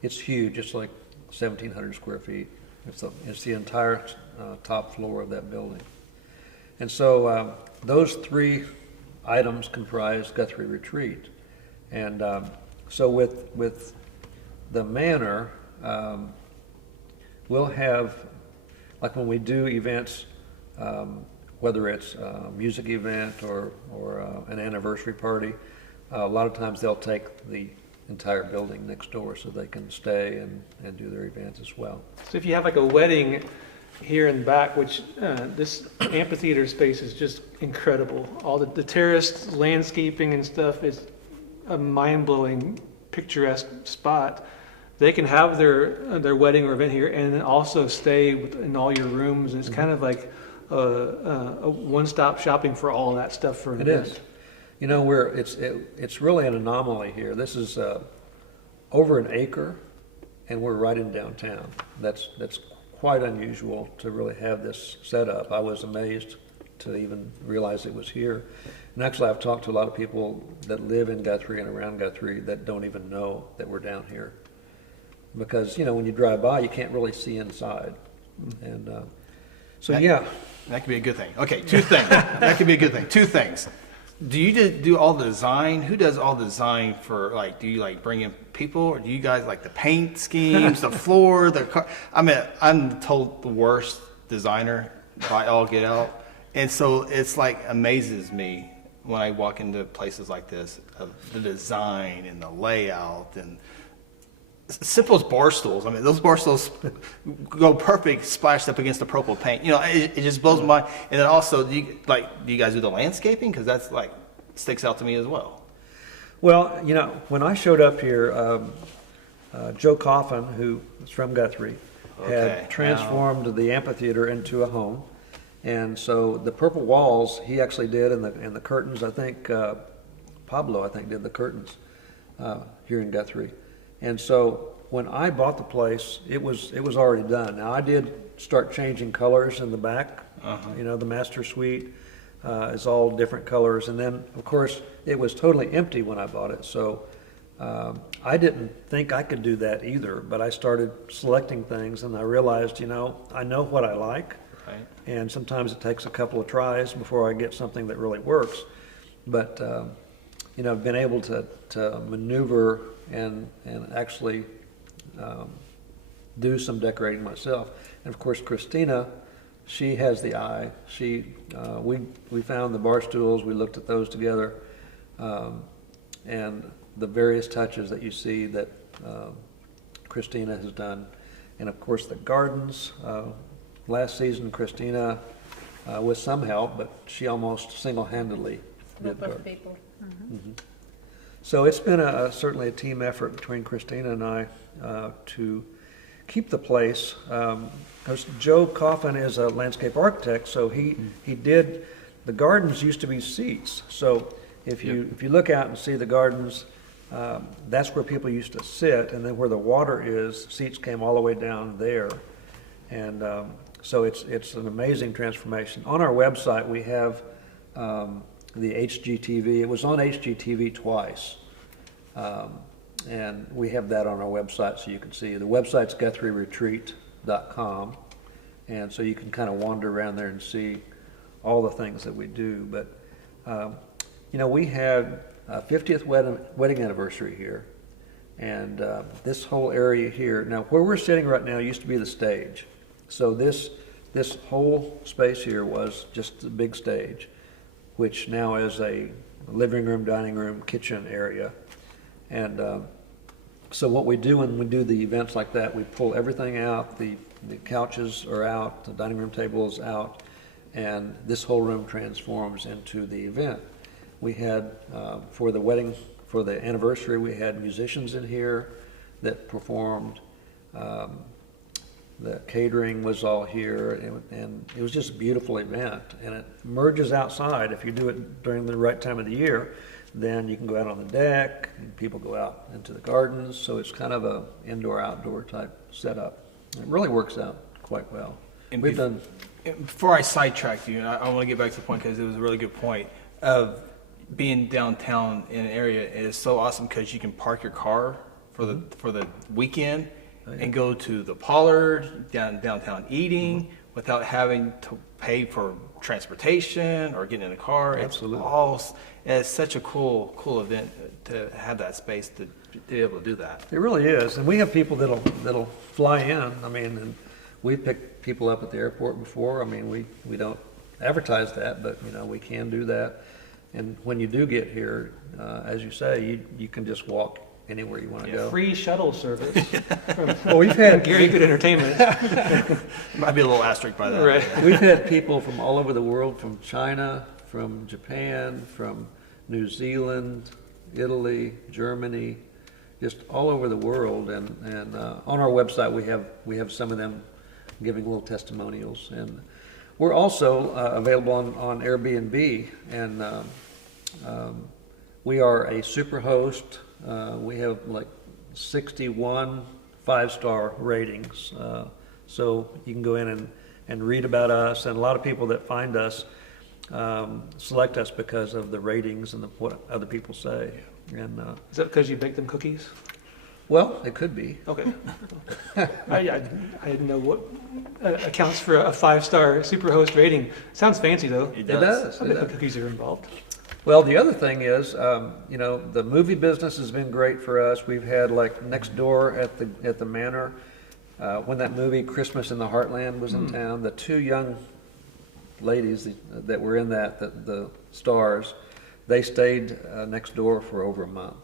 it's huge. It's like 1,700 square feet. It's the entire top floor of that building. And so those three items comprise Guthrie Retreat. And so with the manor, we'll have, like when we do events, whether it's a music event or an anniversary party, a lot of times they'll take the entire building next door so they can stay and do their events as well. So if you have like a wedding here in the back, which this amphitheater space is just incredible. All the terraced landscaping and stuff is a mind-blowing, picturesque spot. They can have their wedding or event here and then also stay in all your rooms. It's kind of like a one-stop shopping for all that stuff for an event. It is. You know, it's really an anomaly here. This is over an acre, and we're right in downtown. That's quite unusual to really have this set up. I was amazed to even realize it was here. And actually, I've talked to a lot of people that live in Guthrie and around Guthrie that don't even know that we're down here. Because, you know, when you drive by, you can't really see inside. And That could be a good thing. Okay, two things. That could be a good thing. Two things. Do you do all the design? Who does all the design for, like, do you, like, bring in people? Or do you guys, like, the paint schemes, the floor, the car? I mean, I'm told the worst designer by all get out. And so it's, like, amazes me when I walk into places like this, of the design and the layout and simple as bar stools. I mean, those bar stools go perfect splashed up against the purple paint. You know, it just blows my mind. And then also, do you guys do the landscaping? Because that's like sticks out to me as well. well, you know, when I showed up here, Joe Coffin, who is from Guthrie, Okay, had transformed the amphitheater into a home. And so the purple walls he actually did, and the curtains. I think Pablo, did the curtains here in Guthrie. And so when I bought the place, it was already done. Now I did start changing colors in the back. You know, the master suite is all different colors, and then of course it was totally empty when I bought it. So I didn't think I could do that either. But I started selecting things, and I realized, you know, I know what I like. Right. And sometimes it takes a couple of tries before I get something that really works. But you know, I've been able to maneuver and actually do some decorating myself. And of course, Christina, she has the eye. We found the bar stools. We looked at those together, and the various touches that you see that Christina has done, and of course the gardens. Last season, Christina, with some help, but she almost single-handedly did gardens. People. So it's been certainly a team effort between Christina and I to keep the place. Because Joe Coffin is a landscape architect, so he did, the gardens used to be seats. So if you look out and see the gardens, that's where people used to sit, and then where the water is, seats came all the way down there. And so it's an amazing transformation. On our website, we have the HGTV. It was on HGTV twice. And we have that on our website so you can see. The website's GuthrieRetreat.com. And so you can kind of wander around there and see all the things that we do. But, you know, we had a 50th wedding anniversary here. And this whole area here, now where we're sitting right now used to be the stage. So this whole space here was just a big stage, which now is a living room, dining room, kitchen area. And so what we do when we do the events like that, we pull everything out. The couches are out, the dining room table is out, and this whole room transforms into the event. We had, for the wedding, for the anniversary, we had musicians in here that performed. The catering was all here, and it was just a beautiful event. And it merges outside. If you do it during the right time of the year, then you can go out on the deck, and people go out into the gardens. So it's kind of a indoor-outdoor type setup. It really works out quite well. And We've done. Before I sidetrack you, and I want to get back to the point because it was a really good point of being downtown in an area. It is so awesome because you can park your car for the weekend, and go to the Pollard downtown eating without having to pay for transportation or getting in a car. Absolutely. It's such a cool event to have that space to be able to do that. It really is, and we have people that'll fly in. I mean, and we picked people up at the airport before. I mean, we don't advertise that, but we can do that. And when you do get here, as you say, you can just walk anywhere you want to go. Free shuttle service from Well, we've had Gary Good Entertainment. Might be a little asterisk by that. Right. we've had people from all over the world, from China, from Japan, from New Zealand, Italy, Germany, just all over the world. And on our website we have some of them giving little testimonials. And we're also available on Airbnb, and we are a super host. We have like 61 5-star ratings, so you can go in and read about us. And a lot of people that find us select us because of the ratings and what other people say. And Is that because you baked them cookies? well, it could be. Okay. I didn't know what accounts for a 5-star superhost rating. Sounds fancy though. It It does. I bet the cookies are involved. Well, the other thing is, the movie business has been great for us. We've had like next door at the manor, when that movie Christmas in the Heartland was in town, the two young ladies that were in the stars, they stayed next door for over a month.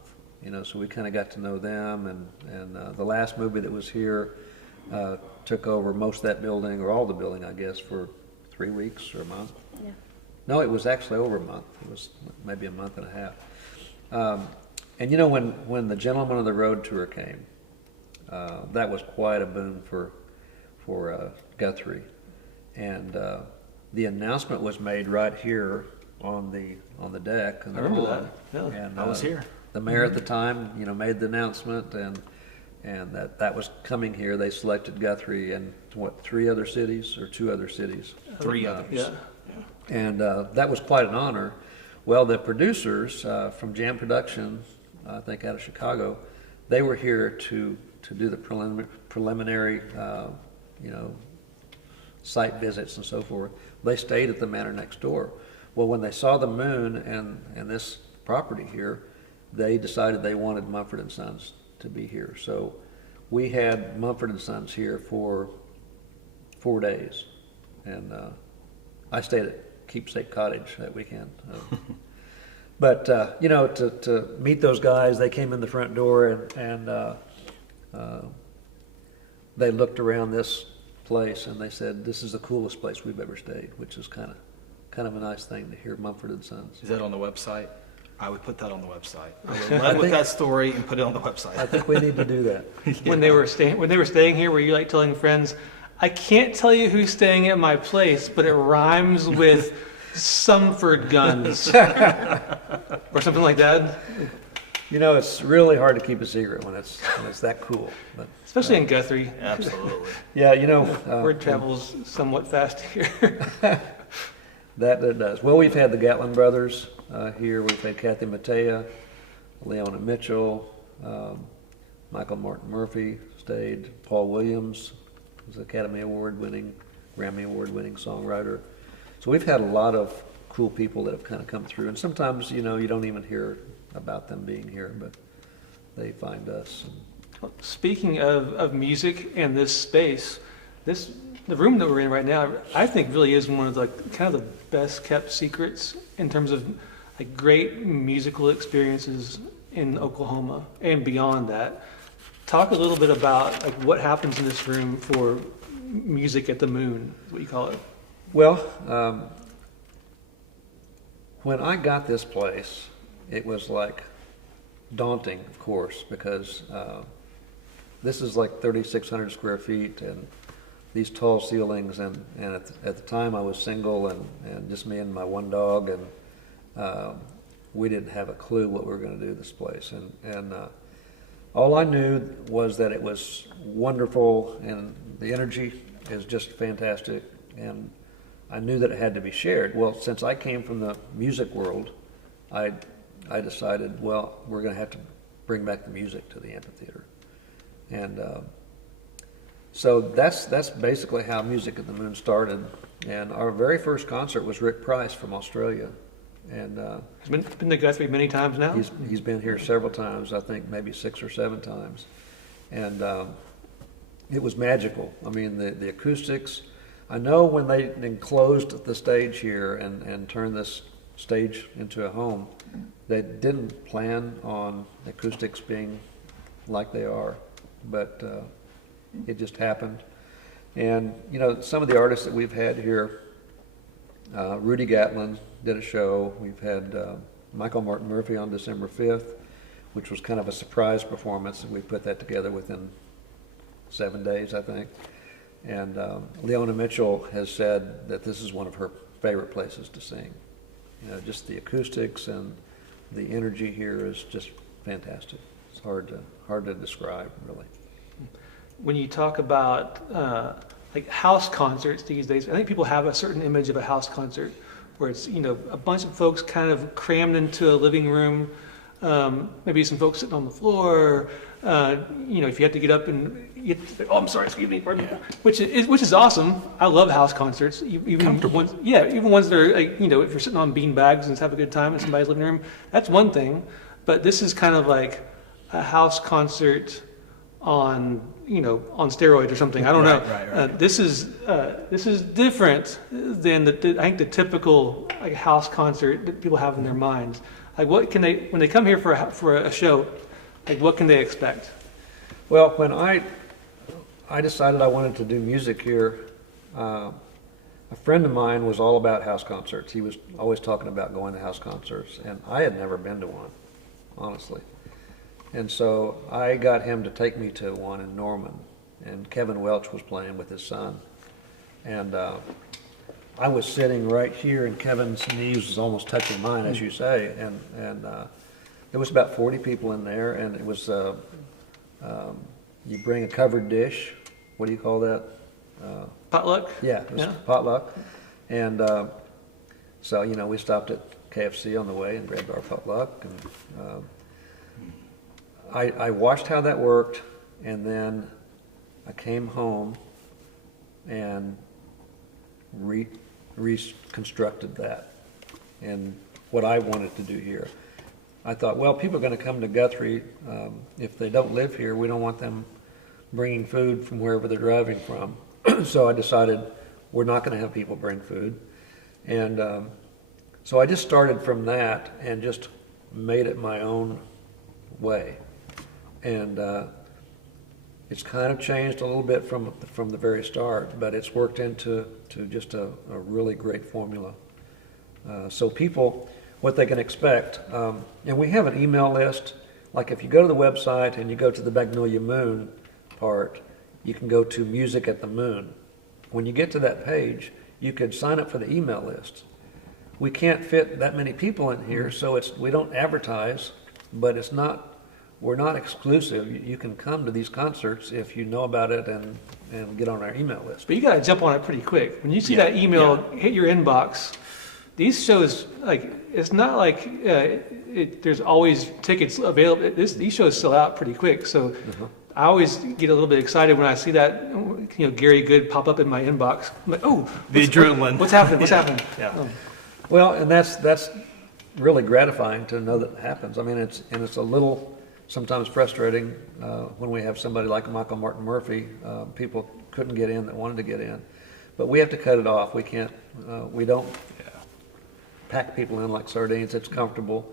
So we kind of got to know them, and the last movie that was here took over most of that building, or all the building, I guess, for 3 weeks or a month. Yeah. No, it was actually over a month. It was maybe a month and a half. And when the Gentlemen of the Road tour came, that was quite a boon for Guthrie. And the announcement was made right here on the deck. I remember that. Yeah. And I was here. the mayor at the time, made the announcement, and that was coming here. They selected Guthrie and 3 other cities or 2 other cities. 3 others. Yeah. And that was quite an honor. Well, the producers from Jam Production, I think out of Chicago, they were here to do the preliminary, site visits and so forth. They stayed at the manor next door. Well, when they saw the moon and this property here, they decided they wanted Mumford & Sons to be here. So we had Mumford & Sons here for 4 days. And I stayed at Keepsake Cottage that weekend. But, to meet those guys, they came in the front door and they looked around this place and they said, "This is the coolest place we've ever stayed," which is kind of a nice thing to hear. Mumford & Sons. Is that on the website? I would put that on the website. I would lead with that story and put it on the website. I think we need to do that. When they were staying here, were you like telling friends, "I can't tell you who's staying at my place, but it rhymes with Sumford guns," or something like that? It's really hard to keep a secret when it's that cool. But Especially in Guthrie. Absolutely. yeah, Word travels somewhat fast here. that does. Well, we've had the Gatlin brothers here. We've had Kathy Mattea, Leona Mitchell, Michael Martin Murphy stayed. Paul Williams was Academy Award-winning, Grammy Award-winning songwriter. So we've had a lot of cool people that have kind of come through. And sometimes, you don't even hear about them being here, but they find us. Speaking of music and this space, the room that we're in right now, I think really is one of the kind of the best kept secrets in terms of great musical experiences in Oklahoma and beyond that. Talk a little bit about what happens in this room for music at the moon, is what you call it. Well, when I got this place, it was daunting, of course, because this is 3,600 square feet and these tall ceilings, and at the time I was single and just me and my one dog, and we didn't have a clue what we were going to do with this place, and all I knew was that it was wonderful and the energy is just fantastic, and I knew that it had to be shared. Well, since I came from the music world, I decided, well, we're going to have to bring back the music to the amphitheater. And So that's basically how Music at the Moon started. And our very first concert was Rick Price from Australia. And He's been to Guthrie many times now. he's been here several times, I think maybe 6 or 7 times. And it was magical. I mean, the acoustics. I know when they enclosed the stage here and turned this stage into a home, they didn't plan on acoustics being like they are, but it just happened. And, you know, some of the artists that we've had here, Rudy Gatlin did a show. We've had Michael Martin Murphey on December 5th, which was kind of a surprise performance, and we put that together within 7 days, I think. And Leona Mitchell has said that this is one of her favorite places to sing. You know, just the acoustics and the energy here is just fantastic. It's hard to describe, really. When you talk about like house concerts these days, I think people have a certain image of a house concert where it's, you know, a bunch of folks kind of crammed into a living room, maybe some folks sitting on the floor. You know, if you have to get up and oh, I'm sorry, excuse me, pardon me, which is awesome. I love house concerts, even ones, even ones that are like, you know, if you're sitting on bean bags and have a good time in somebody's living room, that's one thing. But this is kind of like a house concert on, you know, on steroids or something. I don't know. Right. This is different than I think the typical like house concert that people have in their minds. Like, what can they, when they come here for a show, like what can they expect? Well, when I decided I wanted to do music here, a friend of mine was all about house concerts. He was always talking about going to house concerts, and I had never been to one, honestly. And so I got him to take me to one in Norman, and Kevin Welch was playing with his son. And I was sitting right here, and Kevin's knees was almost touching mine, as you say. And there was about 40 people in there, and it was you bring a covered dish. What do you call that? Potluck? Yeah, it was potluck. And so, you know, we stopped at KFC on the way and grabbed our potluck. And I watched how that worked, and then I came home and reconstructed that and what I wanted to do here. I thought, well, people are going to come to Guthrie. If they don't live here, we don't want them bringing food from wherever they're driving from. So I decided we're not going to have people bring food. And so I just started from that and just made it my own way. And it's kind of changed a little bit from the very start, but it's worked into just a really great formula. So people, what they can expect, and we have an email list. Like if you go to the website and you go to the Magnolia Moon part, you can go to Music at the Moon. When you get to that page, you could sign up for the email list. We can't fit that many people in here, so we don't advertise, but we're not exclusive. You can come to these concerts if you know about it and get on our email list. But you got to jump on it pretty quick. When you see that email hit your inbox, these shows, like, it's not like there's always tickets available. These shows sell out pretty quick. So I always get a little bit excited when I see that, you know, Gary Good pop up in my inbox. I'm like, oh, The adrenaline. What's happening? What's happening? Yeah. Well, and that's really gratifying to know that happens. I mean, it's a little sometimes frustrating when we have somebody like Michael Martin Murphey. People couldn't get in that wanted to get in, but we have to cut it off. We can't. We don't pack people in like sardines. It's comfortable.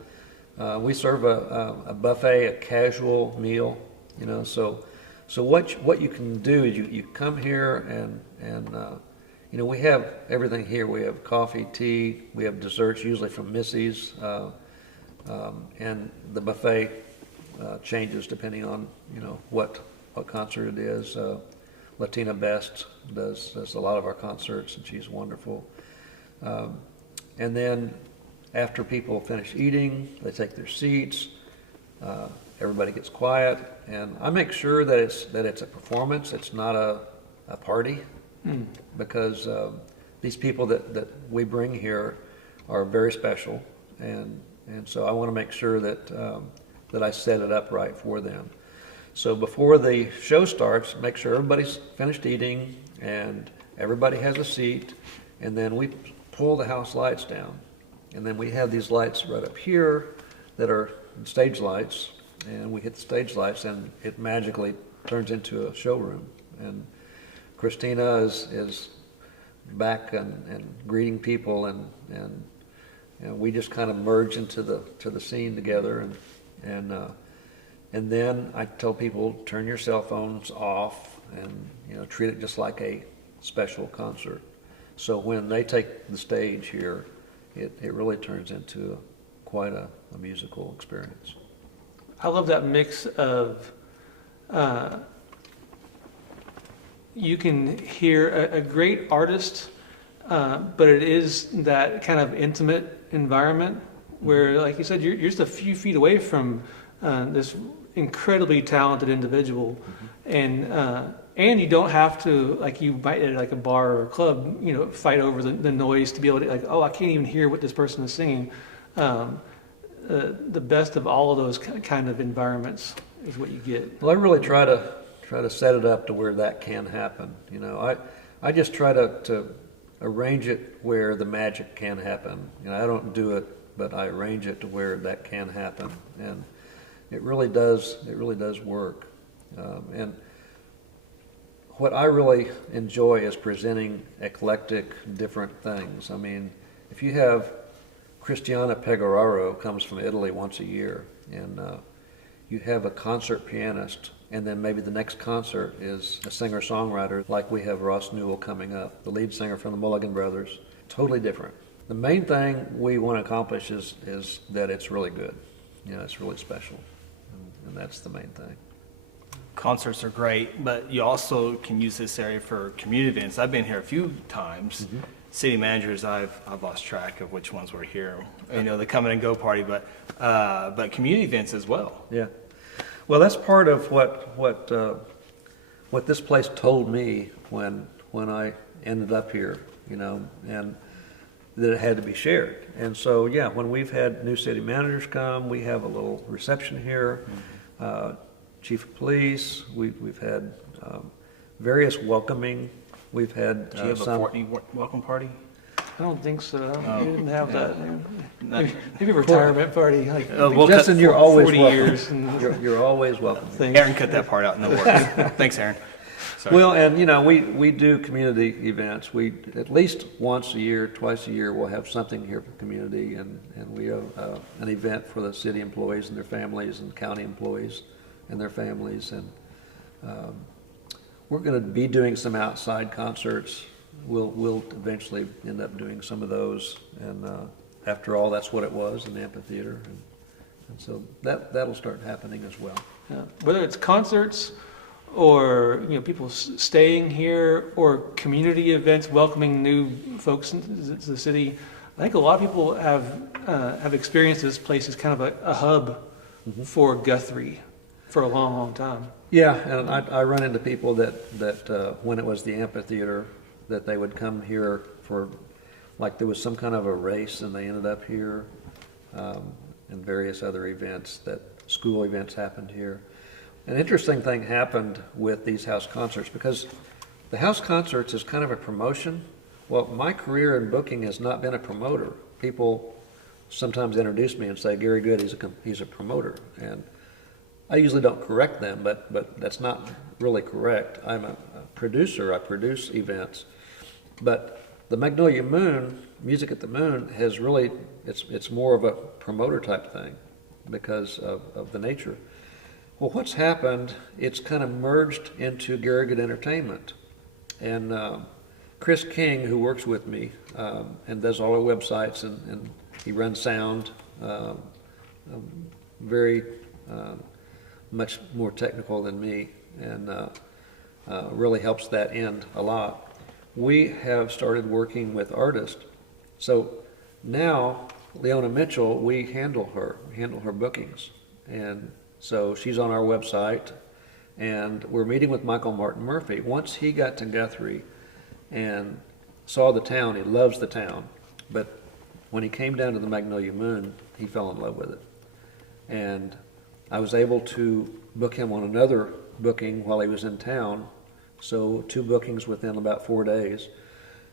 We serve a buffet, a casual meal. You know, so what you can do is you come here and you know, we have everything here. We have coffee, tea. We have desserts, usually from Missy's, and the buffet changes depending on, you know, what concert it is. Latina Best does a lot of our concerts, and she's wonderful. And then after people finish eating, they take their seats. Everybody gets quiet, and I make sure that it's a performance. It's not a party, because these people that we bring here are very special, and so I want to make sure that I set it up right for them. So before the show starts, make sure everybody's finished eating and everybody has a seat, and then we pull the house lights down. And then we have these lights right up here that are stage lights, and we hit the stage lights and it magically turns into a showroom. And Christina is back and greeting people, and we just kind of merge into the scene together, and then I tell people, turn your cell phones off and treat it just like a special concert. So when they take the stage here, it really turns into quite a musical experience. I love that mix of you can hear a great artist, but it is that kind of intimate environment where, like you said, you're just a few feet away from this incredibly talented individual, and you don't have to, like you might at like a bar or a club, fight over the noise to be able to, like, oh, I can't even hear what this person is singing. The best of all of those kind of environments is what you get. Well, I really try to set it up to where that can happen. I just try to arrange it where the magic can happen. I don't do it, but I arrange it to where that can happen, and it really does work. And what I really enjoy is presenting eclectic, different things. I mean, if you have Cristiana Pecoraro comes from Italy once a year, and you have a concert pianist, and then maybe the next concert is a singer-songwriter, like we have Ross Newell coming up, the lead singer from the Mulligan Brothers. Totally different. The main thing we want to accomplish is that it's really good. It's really special, and that's the main thing. Concerts are great, but you also can use this area for community events. I've been here a few times. Mm-hmm. City managers, I've lost track of which ones were here. The come in and go party, but community events as well. Yeah. Well, that's part of what this place told me when I ended up here, and that it had to be shared. And so, yeah, when we've had new city managers come, we have a little reception here. Mm-hmm. Chief of police, we've had various welcoming. We've had Do you have a welcome party? I don't think so. We didn't have that. Maybe a retirement party. Like Justin, you're always 40 welcome. Years. You're always welcome. Aaron cut that part out in the works. Thanks, Aaron. Sorry. Well, and we do community events. We at least once a year, twice a year, we'll have something here for the community, and we have an event for the city employees and their families, and county employees and their families, and we're going to be doing some outside concerts. We'll eventually end up doing some of those, and after all, that's what it was, an amphitheater, and so that'll start happening as well. Yeah. Whether it's concerts or people staying here, or community events welcoming new folks into the city, I think a lot of people have experienced this place as kind of a hub for Guthrie for a long, long time. Yeah, and I run into people that when it was the amphitheater, that they would come here for, like there was some kind of a race and they ended up here, and various other events, that school events happened here. An interesting thing happened with these house concerts, because the house concerts is kind of a promotion. Well, my career in booking has not been a promoter. People sometimes introduce me and say, Gary Good, he's a promoter. And I usually don't correct them, but that's not really correct. I'm a producer. I produce events. But the Magnolia Moon, Music at the Moon, has really, it's more of a promoter type thing because of the nature. Well, what's happened, it's kind of merged into Gary Good Entertainment. And Chris King, who works with me and does all our websites, and he runs sound, very much more technical than me, and really helps that end a lot. We have started working with artists. So now, Leona Mitchell, we handle her bookings. And so she's on our website, and we're meeting with Michael Martin Murphy. Once he got to Guthrie and saw the town, he loves the town, but when he came down to the Magnolia Moon, he fell in love with it. And I was able to book him on another booking while he was in town. So 2 bookings within about 4 days.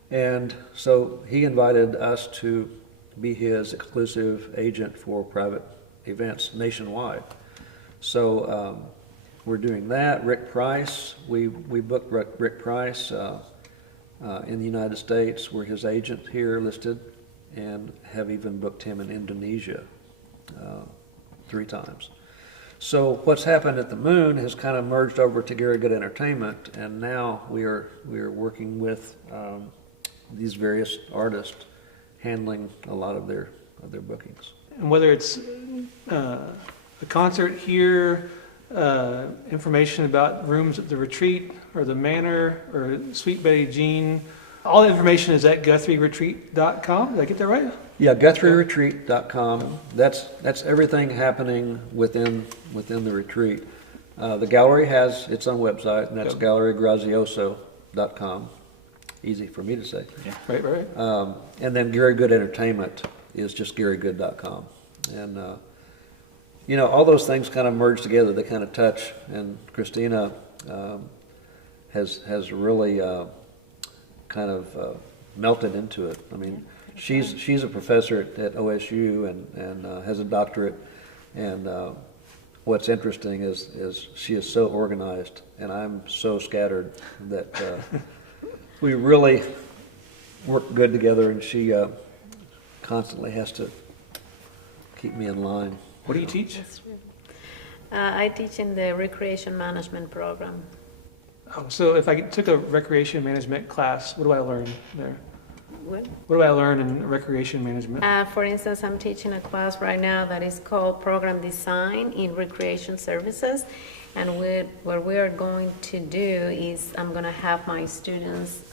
And so he invited us to be his exclusive agent for private events nationwide. So we're doing that. Rick Price, we booked Rick Price in the United States. We're his agent here listed, and have even booked him in Indonesia 3 times. So what's happened at the Moon has kind of merged over to Gary Good Entertainment, and now we are working with these various artists, handling a lot of their bookings. And whether it's a concert here, information about rooms at the retreat, or the manor, or Sweet Betty Jean, all the information is at GuthrieRetreat.com. Did I get that right? Yeah, GuthrieRetreat.com. That's everything happening within the retreat. The gallery has its own website, and that's GalleryGrazioso.com. Easy for me to say. Yeah. Right. And then Gary Good Entertainment is just GaryGood.com. And all those things kind of merge together. They kind of touch. And Christina has really kind of melted into it. I mean, she's a professor at OSU and has a doctorate. And what's interesting is she is so organized, and I'm so scattered that we really work good together. And she constantly has to keep me in line. What do you teach? I teach in the recreation management program. Oh, so if I took a recreation management class, what do I learn there? What? What do I learn in recreation management? For instance, I'm teaching a class right now that is called Program Design in Recreation Services. And what we are going to do is I'm going to have my students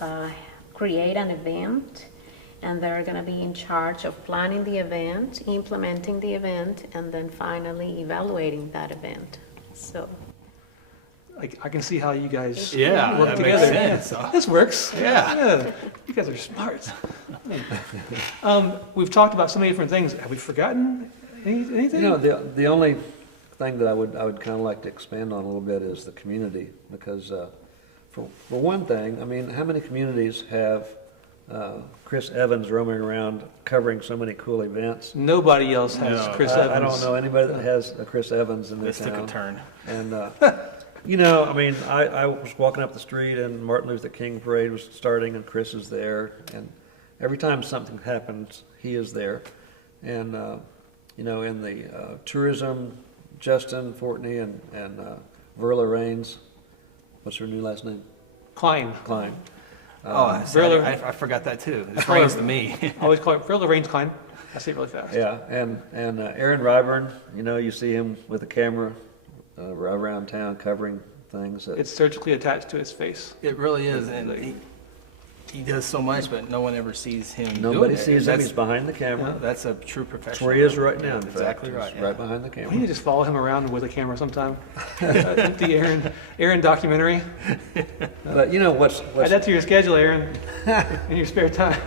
create an event, and they're going to be in charge of planning the event, implementing the event, and then finally evaluating that event. So I can see how you guys Yeah, work that together. makes sense. This works. Yeah. You guys are smart. We've talked about so many different things. Have we forgotten anything? The only thing that I would kind of like to expand on a little bit is the community, because for one thing, I mean, how many communities have Chris Evans roaming around covering so many cool events? Nobody else has No, Chris Evans. I don't know anybody that has a Chris Evans in their This took a town. turn. And I mean, I was walking up the street and Martin Luther King parade was starting, and Chris is there, and every time something happens, he is there. And in the tourism, Justin Fortney and Verla Raines, what's her new last name? Klein. I forgot that too. It rings to me. I always call it Verla Raines Klein. I say it really fast. Yeah, and Aaron Ryburn, you see him with a camera around town covering things. It's surgically attached to his face. It really is, and he does so much, but no one ever sees him. Nobody doing it. sees him. That's- He's behind the camera. That's a true That's professional. where he is right now. In fact. Exactly He's right. right behind the We need camera. to just follow him around with a camera sometime. The Aaron documentary. But what's Add that to your schedule, Aaron, in your spare time.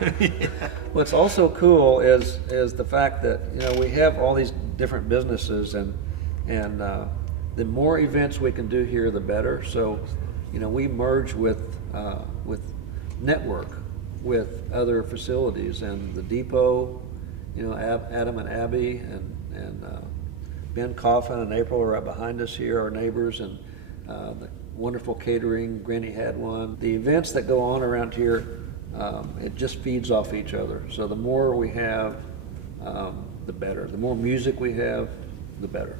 what's also cool is the fact that we have all these different businesses, and the more events we can do here, the better. So we merge with network with other facilities, and the depot, Adam and Abby and Ben Coffin and April are right behind us here, our neighbors, and the wonderful catering. Granny had one. The events that go on around here, it just feeds off each other. So the more we have, the better. The more music we have, the better,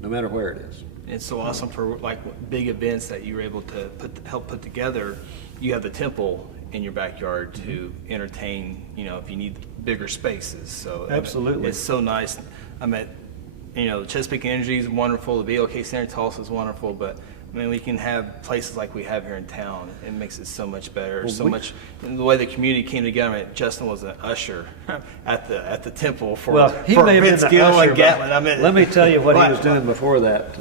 no matter where it is. It's so awesome for like big events that you were able to help put together. You have the temple in your backyard to entertain, if you need bigger spaces. So Absolutely. it's so nice. The Chesapeake Energy is wonderful. The BLK Center in Tulsa is wonderful, but we can have places like we have here in town. It makes it so much better. And the way the community came together. Justin was an usher at the temple for he may have been Vince the Gill usher, and Gatlin. let me tell you what he was doing before that.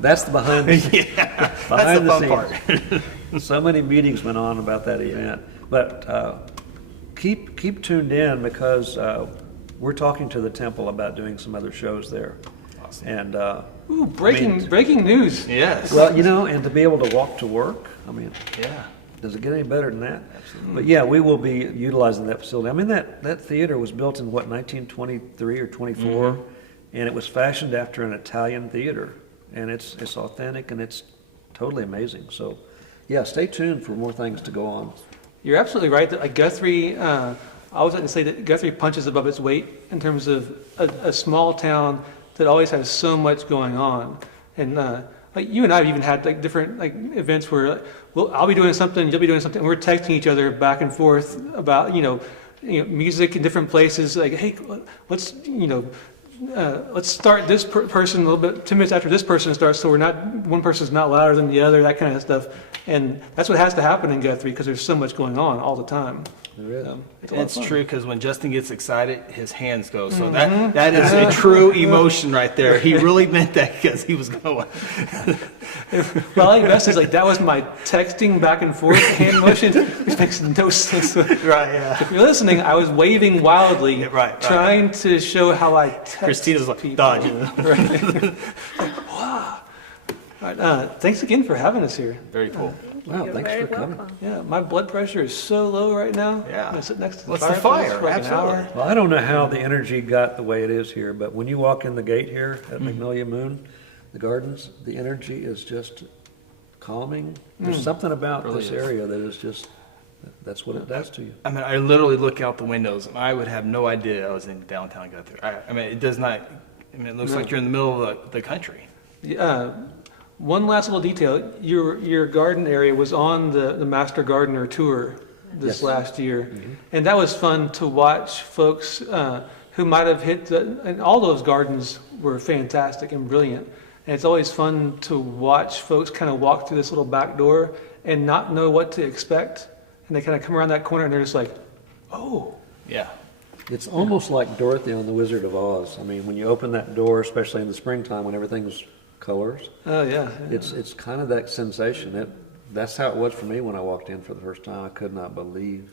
That's the behind the scenes. Yeah, Behind that's the the fun part. So many meetings went on about that event, but keep tuned in, because we're talking to the temple about doing some other shows there, Awesome. And Ooh, breaking news. Yes. well, and to be able to walk to work, I mean, Yeah. does it get any better than that? Absolutely. But yeah, we will be utilizing that facility. I mean, that theater was built in 1923 or 24, and it was fashioned after an Italian theater, and it's authentic and it's totally amazing. So, yeah, stay tuned for more things to go on. You're absolutely right that like Guthrie, I always like to say that Guthrie punches above its weight in terms of a small town that always has so much going on. And like you and I have even had like different like events where I'll be doing something, you'll be doing something, and we're texting each other back and forth about music in different places. Like, hey, let's let's start this person a little bit 2 minutes after this person starts, so one person's not louder than the other, that kind of stuff. And that's what has to happen in Guthrie because there's so much going on all the time. There is. It's True, because when Justin gets excited, his hands go. So that is a true emotion right there. He really meant that because he was going. Well, I like best is like that was my texting back and forth hand motion, which makes no sense. Right, yeah. If you're listening, I was waving wildly, right. trying to show how I text Christina's like, people. dodge. Right. Wow. All right, thanks again for having us here. Very cool. Wow, You're thanks very for coming. welcome. Yeah, my blood pressure is so low right now. Yeah. I'm gonna sit next to the What's the fireplace fire? for like an Absolutely. hour. Well, I don't know how the energy got the way it is here, but when you walk in the gate here at Magnolia Moon, the gardens, the energy is just calming. There's something about Really this is. area that is just, that's what it does to you. I mean, I literally look out the windows and I would have no idea I was in downtown Guthrie. I mean, it does not, it looks like you're in the middle of the country. One last little detail: your garden area was on the Master Gardener tour this Yes. last year, and that was fun to watch folks who might have hit and all those gardens were fantastic and brilliant. And it's always fun to watch folks kind of walk through this little back door and not know what to expect, and they kind of come around that corner and they're just like, oh. Yeah. It's almost like Dorothy on The Wizard of Oz. I mean, when you open that door, especially in the springtime when everything's colors, Oh yeah. it's kind of that sensation. That's how it was for me when I walked in for the first time. I could not believe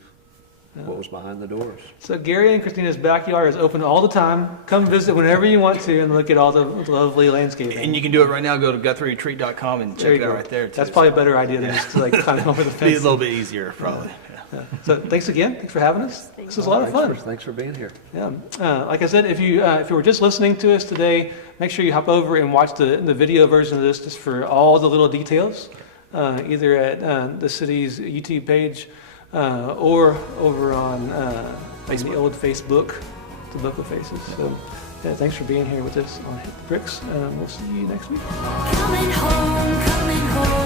what was behind the doors. So Gary and Christina's backyard is open all the time. Come visit whenever you want to and look at all the lovely landscaping. And you can do it right now. Go to GuthrieRetreat.com and There check you it out go. right there. That's probably a better idea than just like climbing over the Be a fence. little bit easier, probably. Yeah. So thanks again. Thanks for having us. This was a lot of fun. Thanks for being here. Yeah. Like I said, if you were just listening to us today, make sure you hop over and watch the video version of this just for all the little details, either at the city's YouTube page or over on the old Facebook, the Local Faces. So yeah, thanks for being here with us on Hit the Bricks. We'll see you next week. Coming home,